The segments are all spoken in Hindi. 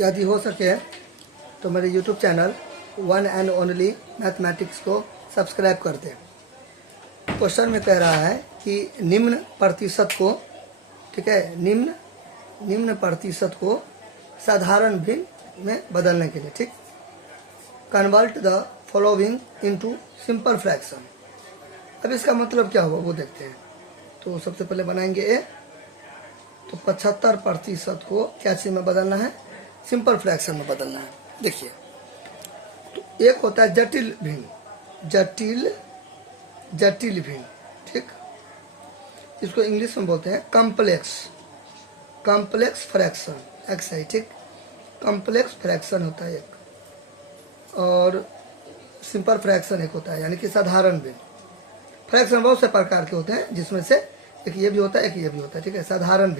यदि हो सके तो मेरे YouTube channel one and only mathematics को सब्सक्राइब कर दें। क्वेश्चन में कह रहा है कि निम्न प्रतिशत को, ठीक है, निम्न प्रतिशत को साधारण भिन्न में बदलने के लिए, ठीक, convert the following into simple fraction. अब इसका मतलब क्या हुआ वो देखते हैं। तो सबसे पहले बनाएंगे ए, तो 75% को क्या चीज में बदलना है, सिंपल फ्रैक्शन में बदलना है। देखिए, तो एक होता है जटिल भिन्न, जटिल भिन्न, ठीक, इसको इंग्लिश में बोलते हैं कॉम्प्लेक्स फ्रैक्शन, एक्स है, ठीक, कॉम्प्लेक्स फ्रैक्शन होता है एक, और सिंपल फ्रैक्शन एक होता है, यानी कि साधारण भिन्न। फ्रैक्शन बहुत से प्रकार के होते हैं, जिसमें से एक ये भी होता है, एक ये भी होता है, ठीक है। साधारण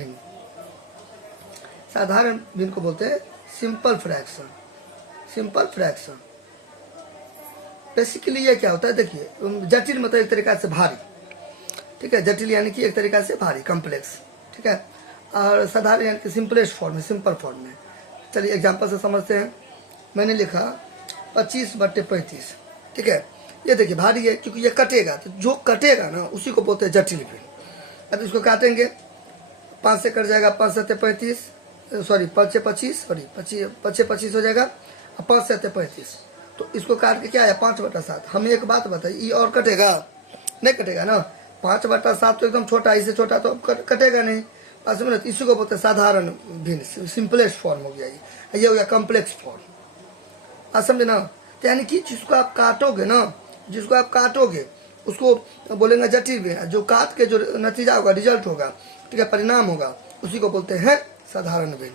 भिन्न को बोलते हैं सिंपल फ्रैक्शन। बेसिकली ये क्या होता है, देखिए, जटिल मतलब एक तरीका से भारी, ठीक है, जटिल यानी कि एक तरीका से भारी, कॉम्प्लेक्स, ठीक है, और साधारण यानी कि सिंपलेस्ट फॉर्म में, सिंपल फॉर्म में। चलिए एग्जांपल से समझते हैं। मैंने लिखा 25/35, ठीक है, ये देखिए भारी है क्योंकि ये कटेगा, तो जो कटेगा ना उसी को बोलते हैं जटिल भिन्न। अब इसको काटेंगे, 5 से कट जाएगा, 5 7 35, सॉरी 5 से 25, सॉरी 5 25 हो जाएगा, और 5 7 35। तो इसको काट के क्या है, 5/7। हमें एक बात बताइए, ये और कटेगा? नहीं कटेगा ना। 5/7 तो एकदम छोटा, इससे छोटा तो कटेगा नहीं। बस में इसी को बोलते हैं साधारण भिन्न, सिंपलेस्ट फॉर्म हो गया ये हो गया कॉम्प्लेक्स फॉर्म। आप समझे ना। तो यानी कि जिसको आप काटोगे उसको बोलेंगे जटिल भिन्न, जो काट के जो नतीजा होगा, रिजल्ट होगा, ठीक है, परिणाम होगा, उसी को बोलते हैं साधारण भिन्न।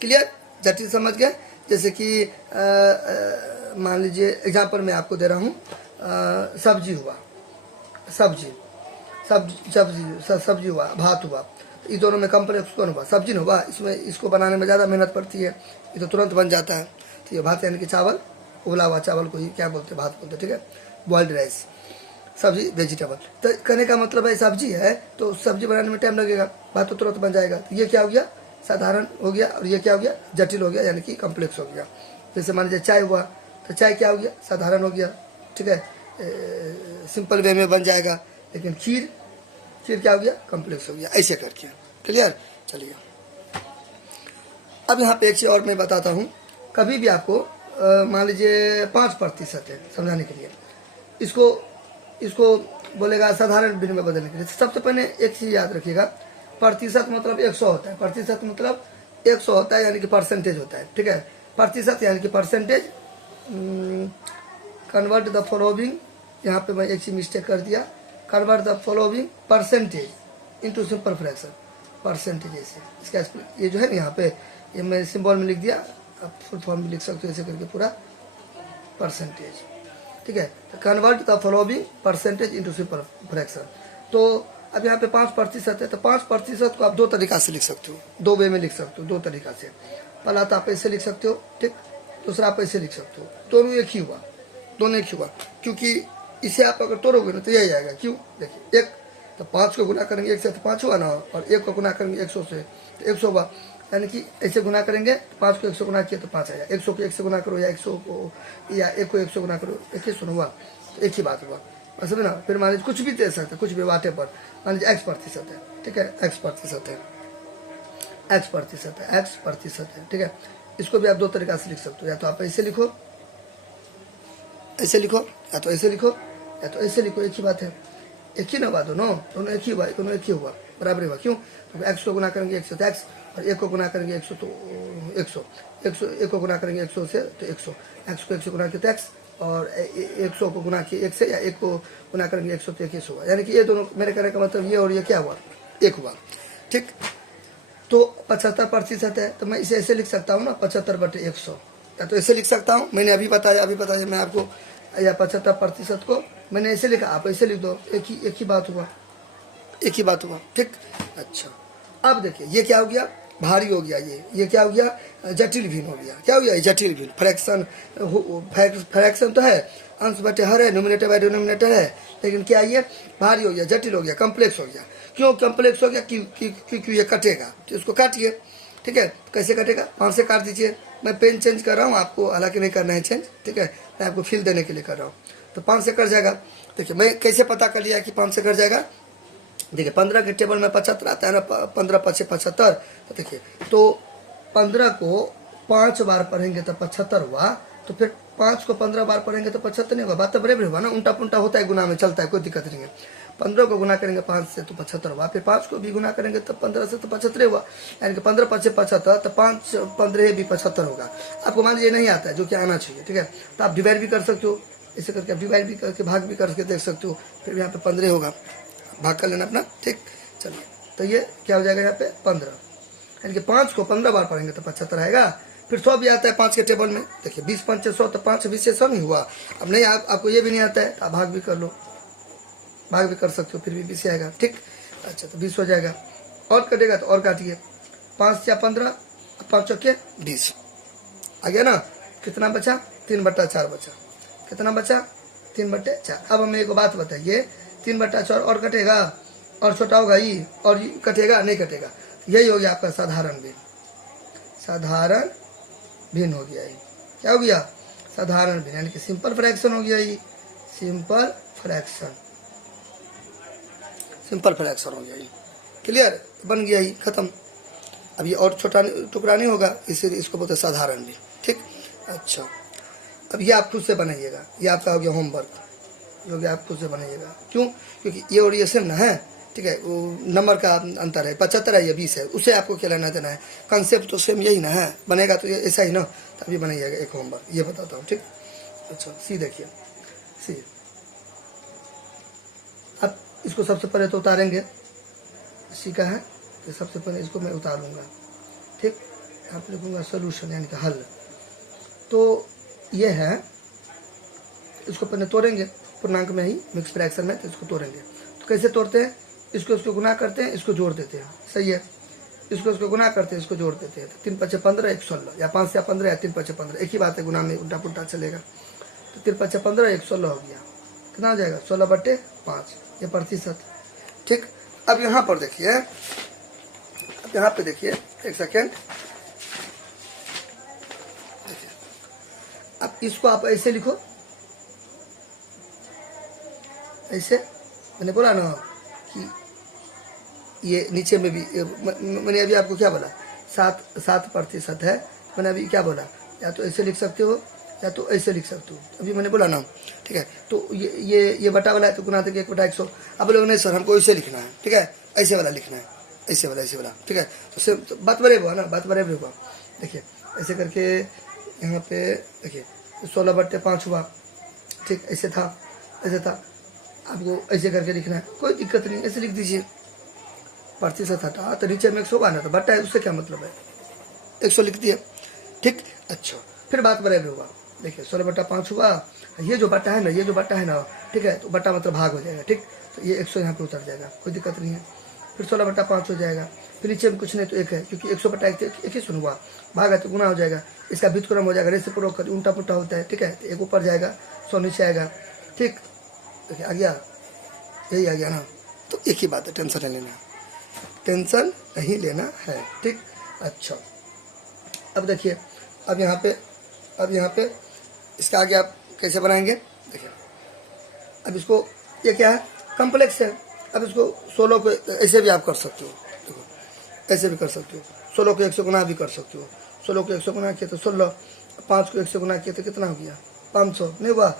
क्लियर? जटिल समझ गए? जैसे कि मान लीजिए एग्जाम्पल मैं आपको दे रहा हूँ, सब्जी हुआ, सब्जी हुआ, भात हुआ, तो इस दोनों में कॉम्प्लेक्स कौन हुआ? सब्जी न हुआ। इसमें इसको बनाने में ज़्यादा मेहनत पड़ती है, ये तो तुरंत बन जाता है। तो ये भात यानी कि चावल, उबला हुआ चावल को ही क्या बोलते हैं, भात बोलते हैं, ठीक है, बॉइल्ड राइस। सब्जी वेजिटेबल, तो कहने का मतलब है सब्जी है तो सब्जी बनाने में टाइम लगेगा, भात तो तुरंत बन जाएगा। तो ये क्या हो गया, साधारण हो गया, और ये क्या हो गया, जटिल हो गया, यानी कि कॉम्प्लेक्स हो गया। जैसे मान लीजिए चाय हुआ, तो चाय क्या हो गया, साधारण हो गया, ठीक है, सिंपल वे में बन जाएगा। लेकिन खीर क्या हो गया, कॉम्प्लेक्स हो गया, ऐसे करके। क्लियर? चलिए अब यहाँ पे एक चीज़ और मैं बताता हूँ। कभी भी आपको मान लीजिए 5% है, समझाने के लिए इसको बोलेगा साधारण भिन्न में बदलने के लिए। सबसे पहले एक चीज़ याद रखिएगा, प्रतिशत मतलब 100 होता है, प्रतिशत मतलब 100 होता है, यानी कि परसेंटेज होता है, ठीक है। प्रतिशत यानी कि परसेंटेज। कन्वर्ट द फॉलोइंग, यहाँ पे मैं एक चीज मिस्टेक कर दिया, convert the following percentage into simple fraction. Percentage ऐसे, इसका ये जो है ना, यहाँ पे ये मैं सिंबल में लिख दिया, आप फुल फॉर्म में लिख सकते हो ऐसे करके पूरा, परसेंटेज, ठीक है। तो convert the following percentage into simple fraction. तो अब यहाँ पे 5% है, तो 5% को आप दो तरीका से लिख सकते हो, दो वे में लिख सकते हो, दो तरीका से। पहला तो आप ऐसे लिख सकते हो, ठीक, दूसरा आप ऐसे लिख सकते हो। दोनों एक ही हुआ, क्योंकि इसे आप अगर तोड़ोगे ना तो यही आएगा। क्यों? देखिए, एक तो 5 को गुना करेंगे 1 से तो 5 हुआ ना, और 1 को गुना करेंगे 100 से तो 100 हुआ। यानी कि ऐसे गुना करेंगे, 5 को 100 गुना किया तो 5 आया। 100 को 1 से गुना करो, या 100 को, या 1 को 100 गुना करो, 1 हुआ, तो एक ही बात हुआ, समझ ना। फिर मान लीजिए कुछ भी दे सकते, कुछ भी वाटे पर, मान लीजिए x% है, ठीक है, x% है, ठीक है। इसको भी आप दो तरीका से लिख सकते हो, या तो आप ऐसे लिखो, या तो ऐसे लिखो, एक ही बात है, एक ही ना हुआ, दोनों एक ही हुआ, बराबर हुआ। क्यों? तो x को गुना करेंगे 100 तो x, और 1 को गुना करेंगे 100 तो 100, 1 को गुना करेंगे 100 से तो 100, x को 1 से गुना किया तो x, और 100 को गुना किया 1 से, या 1 को गुना करेंगे 100 तो 1 हुआ। यानी कि ये दोनों, मेरे कहने का मतलब ये और ये क्या हुआ, एक हुआ, ठीक। तो 75% है, तो मैं इसे ऐसे लिख सकता हूँ ना, 75/100, या तो ऐसे लिख सकता हूँ, मैंने अभी बताया मैं आपको, या 75% को मैंने ऐसे लिखा, आप ऐसे लिख दो, एक ही बात हुआ, ठीक। अच्छा, अब देखिए ये क्या हो गया, भारी हो गया, ये क्या हो गया, जटिल भिन्न हो गया। क्या हो गया, जटिल भिन्न। फ्रैक्शन तो है, अंश बटे हर है, नोमिनेटर बाय डिनोमिनेटर है, लेकिन क्या ये भारी हो गया, जटिल हो गया, कॉम्प्लेक्स हो गया। क्यों कॉम्प्लेक्स हो गया? क्योंकि ये कटेगा, तो इसको काटिए, ठीक है। कैसे कटेगा, 5 से काट दीजिए। मैं पेन चेंज कर रहा हूँ, आपको हालांकि नहीं करना है चेंज, ठीक है, मैं आपको फील देने के लिए कर रहा हूँ। तो 5 से कट जाएगा। देखिए मैं कैसे पता कर लिया कि 5 से कट जाएगा। देखिए 15 के टेबल में 75 आता है ना, 15 5 75। तो देखिए तो 15 को 5 बार पढ़ेंगे तो 75 हुआ, तो फिर 5 को 15 बार पढ़ेंगे तो 75 नहीं होगा। बात तो बराबर हुआ ना, उल्टा पुल्टा होता है, गुना में चलता है, कोई दिक्कत नहीं है। 15 को गुना करेंगे 5 से तो 75 हुआ, फिर 5 को भी गुना करेंगे तो 15 से तो 75 हुआ, यानी कि 15 5 75, तो 5 15 भी 75 होगा। आपको मान लीजिए नहीं आता है, जो कि आना चाहिए, ठीक है, तो आप डिवाइड भी कर सकते हो, ऐसे करके आप डिवाइड भी करके भाग भी करके देख सकते हो। फिर यहाँ पे 15 होगा, भाग कर लेना अपना, ठीक। चलिए तो ये क्या हो जाएगा यहाँ पे 15, यानी कि 5 को 15 बार पढ़ेंगे तो 75 आएगा। फिर 100 भी आता है 5 के टेबल में। देखिए 20 5 100, तो 5 20 से 100 नहीं हुआ। अब नहीं आपको ये भी नहीं आता है तो आप भाग भी कर लो, भाग भी कर सकते हो, फिर भी 20 आएगा, ठीक। अच्छा तो 20 हो जाएगा। और कटेगा तो और काटिए, 5 या 15, 5 चौके 20 आ गया ना। कितना बचा, 3/4 बचा। कितना बचा, 3/4। अब हमें एक बात बताइए, 3/4 और कटेगा, और छोटा होगा ये, और ये कटेगा नहीं कटेगा। यही हो गया आपका साधारण भिन्न। साधारण भिन्न हो गया ये, क्या हो गया, साधारण भिन्न, यानी कि सिंपल फ्रैक्शन हो गया ये, सिंपल फ्रैक्शन, सिंपल फ्रैक्शन हो गया ये। क्लियर, बन गया ये, खत्म। अब ये और छोटा टुकड़ा नहीं होगा, इसीलिए इसको बोलते साधारण भिन्न, ठीक। अच्छा अब ये आप खुद से बनाइएगा, ये आपका हो गया होमवर्क, जो कि आप खुद से बनाइएगा। क्यों, क्योंकि ये और ये सेम ना है, ठीक है, वो नंबर का अंतर है, 75 है, ये 20 है, उसे आपको क्या लेना देना है, कंसेप्ट तो सेम यही ना है, बनेगा तो ये ऐसा ही ना, तभी बनाइएगा एक होमवर्क, ये बताता हूँ, ठीक। अच्छा सी देखिए, सी अब इसको सबसे पहले तो उतारेंगे, सी का है तो सबसे पहले इसको मैं उतारूंगा, ठीक। आप लिखूंगा सोल्यूशन, यानी कि हल। तो ये है, इसको पहले तोड़ेंगे पूर्णांक में ही, मिक्स फ्रैक्शन में, तो इसको तोड़ेंगे। तो कैसे तोड़ते हैं, इसको गुना करते हैं, इसको जोड़ देते हैं, सही है, इसको गुना करते हैं, इसको जोड़ देते हैं। 3 5 15 1 16, या 5 या 15 या 3 5 15, एक ही बात है, गुना में उल्टा पुल्टा चलेगा। तो 3 5 15 1 16 हो गया, कितना हो जाएगा 16/5, ये प्रतिशत, ठीक। अब यहाँ पर देखिए, अब यहाँ पे देखिए, एक सेकेंड, देखिए अब इसको आप ऐसे लिखो, ऐसे, मैंने बोला ना कि ये नीचे में भी, मैंने अभी आपको क्या बोला, 7% है, मैंने अभी क्या बोला, या तो ऐसे लिख सकते हो या तो ऐसे लिख सकते हो, अभी मैंने बोला ना, ठीक है। तो ये बटा वाला है तो गुना देंगे 1/100। अब लोग नहीं सर हमको ऐसे लिखना है, ठीक है, ऐसे वाला लिखना है, ऐसे वाला, ठीक है। तो बात बराबर हुआ ना, बात बराबर हुआ। देखिए ऐसे करके यहाँ पे देखिए 16/5 हुआ, ठीक, ऐसे था, ऐसे था, आपको ऐसे करके लिखना है, कोई दिक्कत नहीं, ऐसे लिख दीजिए। प्रतिशत हटा तो नीचे में 100 होगा ना, तो बट्टा है, उससे क्या मतलब है, 100 लिख दिया, ठीक। अच्छा फिर बात बराबर हुआ, देखिए 16/5 हुआ, ये जो बट्टा है ना, ये जो बट्टा है ना, ठीक है, तो बट्टा मतलब भाग हो जाएगा, ठीक। तो ये 100 यहाँ पे उतर जाएगा, कोई दिक्कत नहीं है। फिर 16/5 हो जाएगा, फिर नीचे में कुछ नहीं तो 1 है, क्योंकि 100/1 एक ही सुन हुआ, भाग है तो गुना हो जाएगा, इसका व्युत्क्रम हो जाएगा, रेसिप्रोकल कर उल्टा पुल्टा होता है, ठीक है। तो 1 ऊपर जाएगा, 100 नीचे आएगा, ठीक। देखिए आ गया, यही आ गया ना। तो एक ही बात है, टेंशन नहीं लेना, टेंशन नहीं लेना है, ठीक। अच्छा अब देखिए, अब यहाँ पे इसका आगे आप कैसे बनाएंगे, देखिए अब इसको, ये क्या है, कम्प्लेक्स है। अब इसको 16 को ऐसे भी आप कर सकते हो, देखो ऐसे भी कर सकते हो, 16 को 1 से गुना भी कर सकते हो। 16 को 1 से गुना किया तो 16, 5 को 1 से गुना किया तो कितना हो गया 500, नहीं हुआ,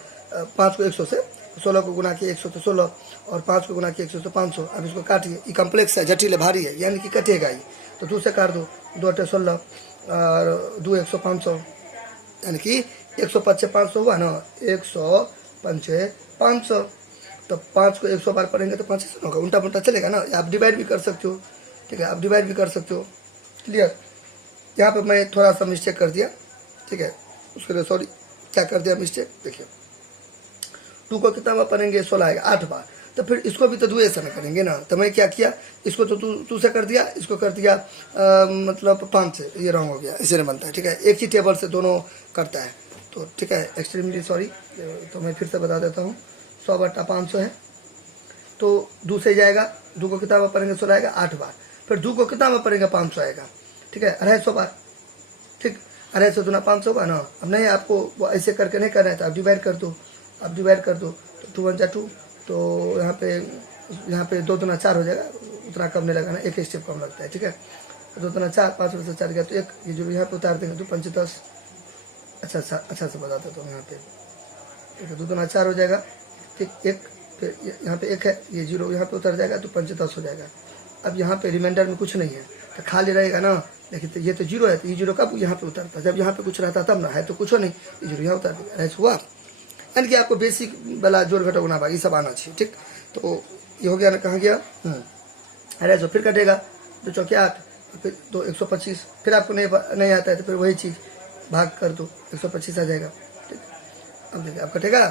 5 को 100 से, 16 को गुना किया 100 तो 16, और 5 को गुना किया 100 तो 500। अब इसको काटिए, ये कम्प्लेक्स है, जटिल है, भारी है, यानी कि कटेगा ही, तो 2 से काट दो, 2 8 16 और 2 100 500, यानी कि 105 से 500 हुआ ना, 105 500। तो 5 को 100 बार पढ़ेंगे तो 500 होगा, उल्टा पुल्टा चलेगा ना। आप डिवाइड भी कर सकते हो, ठीक है, आप डिवाइड भी कर सकते हो, क्लियर। यहाँ पे मैं थोड़ा सा मिस्टेक कर दिया, ठीक है, उसके लिए सॉरी। क्या कर दिया मिस्टेक, देखिए 2 को कितना बार पढ़ेंगे, 16 आएगा 8 बार, तो फिर इसको भी तो 2 ऐसा में करेंगे ना। तो मैं क्या किया, इसको तो 2 से कर दिया, इसको कर दिया मतलब 5 से, ये रॉन्ग हो गया, इसे नहीं बनता है, ठीक है। एक ही टेबल से दोनों करता है, तो ठीक है, एक्सट्रीमली सॉरी। तो मैं फिर से बता देता हूँ, 100/500 है, तो 2 से जाएगा, 2 को कितना बार पढ़ेंगे, 16 आएगा 8 बार, फिर 2 को कितना बार पढ़ेंगे 500 आएगा, ठीक है, 250 बार, ठीक, 250 दूना 500 बार ना। अब नहीं आपको वो ऐसे करके नहीं करना है तो आप डिवाइड कर दो, आप डिवाइड कर दो तो 2 1 2, तो यहाँ पे 2 दूना 4 हो जाएगा, उतना कम नहीं लगाना, एक स्टेप कम लगता है, ठीक है। 2 दूना 4, 5 में से 4 गया तो 1, ये जो यहाँ पे उतार देंगे तो 5 10, अच्छा से बताता तो यहाँ पे, ठीक है, 2 दूना 4 हो जाएगा, ठीक, 1, फिर यहाँ पे 1 है, ये 0 यहाँ पे उतर जाएगा तो 5 10 हो जाएगा। अब यहाँ पे रिमाइंडर में कुछ नहीं है तो खाली रहेगा ना, लेकिन तो ये तो 0 है, तो ये 0 कब यहाँ पे उतरता, जब यहाँ पे कुछ रहता तब ना, है तो कुछ नहीं, ये 0 यहाँ उतर देगा, ऐसा हुआ। यानी कि आपको बेसिक वाला जोड़ घटाव गुणा भाग ये सब आना चाहिए, ठीक। तो ये हो गया ना, कहाँ गया, अरे जो फिर कटेगा 2 चौके 8, फिर 2 125, फिर आपको नहीं आता है तो फिर वही चीज़ भाग कर दो, 125 आ जाएगा, ठीक। अब देखिए अब कटेगा,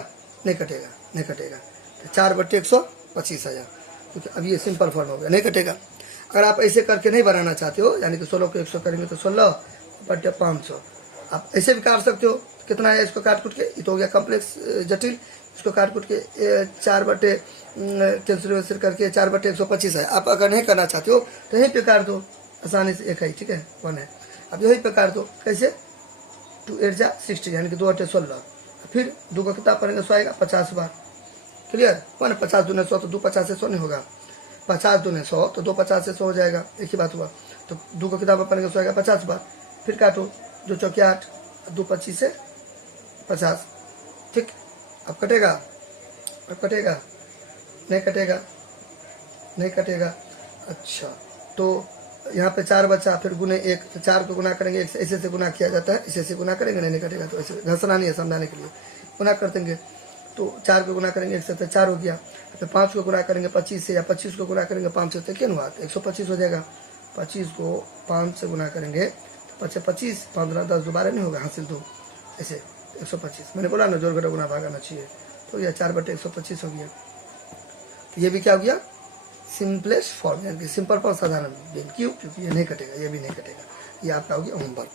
नहीं कटेगा, नहीं कटेगा, तो 4/125 आया, क्योंकि अब ये सिंपल फॉर्म हो गया, नहीं कटेगा। अगर आप ऐसे करके नहीं बनाना चाहते हो, यानी कि 16 को 100 करेंगे तो 16/500, आप ऐसे भी काट सकते हो। कितना है इसको काट कूट के, ये तो हो गया कॉम्प्लेक्स जटिल, इसको काट कूट के 4 कैंसिल करके 4/125 है। आप अगर नहीं करना चाहते हो तो यहीं पे काट दो, आसानी से, 1 है, ठीक है, 1 है, अब यहीं पे काट दो, कैसे, 2 8 जा 60, यानी कि 2 8 16, फिर 2 का कितना पड़ेगा 100 आएगा 50 बार, क्लियर, 50 दूने 100, तो 2 50 से 100 नहीं होगा, 50 दूने 100 तो 2 50 से 100 हो जाएगा, एक ही बात हुआ। तो 2 का किताब पड़ेगा 100 आएगा 50 बार, फिर काटो, 2 चौके 8, 2 25 से 50, ठीक। अब कटेगा, अब कटेगा, नहीं कटेगा, नहीं कटेगा, अच्छा। तो यहाँ पे 4 बचा, फिर गुने 1, तो 4 को गुना करेंगे 1 से, ऐसे से गुना किया जाता है, ऐसे गुना करेंगे, नहीं कटेगा, तो ऐसे घसना नहीं है, समझाने के लिए गुना कर देंगे। तो 4 को गुना करेंगे 1 से तो 4 हो गया, फिर 5 को गुना करेंगे 25 से, या 25 को गुना करेंगे 5 से, तो क्या हुआ, 125 हो जाएगा। 25 को 5 से गुना करेंगे तो 25, 15 10 दोबारा नहीं होगा, हासिल 2, ऐसे 125, मैंने बोला ना जोड़ घटाव गुना भाग आना चाहिए, तो यह 4/125 हो गया। तो ये भी क्या हो गया, सिंपलेस्ट फॉर्म, यानी कि सिंपल फॉर्म, साधारण। क्यों, क्योंकि ये नहीं कटेगा, ये भी नहीं कटेगा। ये आपका हो गया होमवर्क।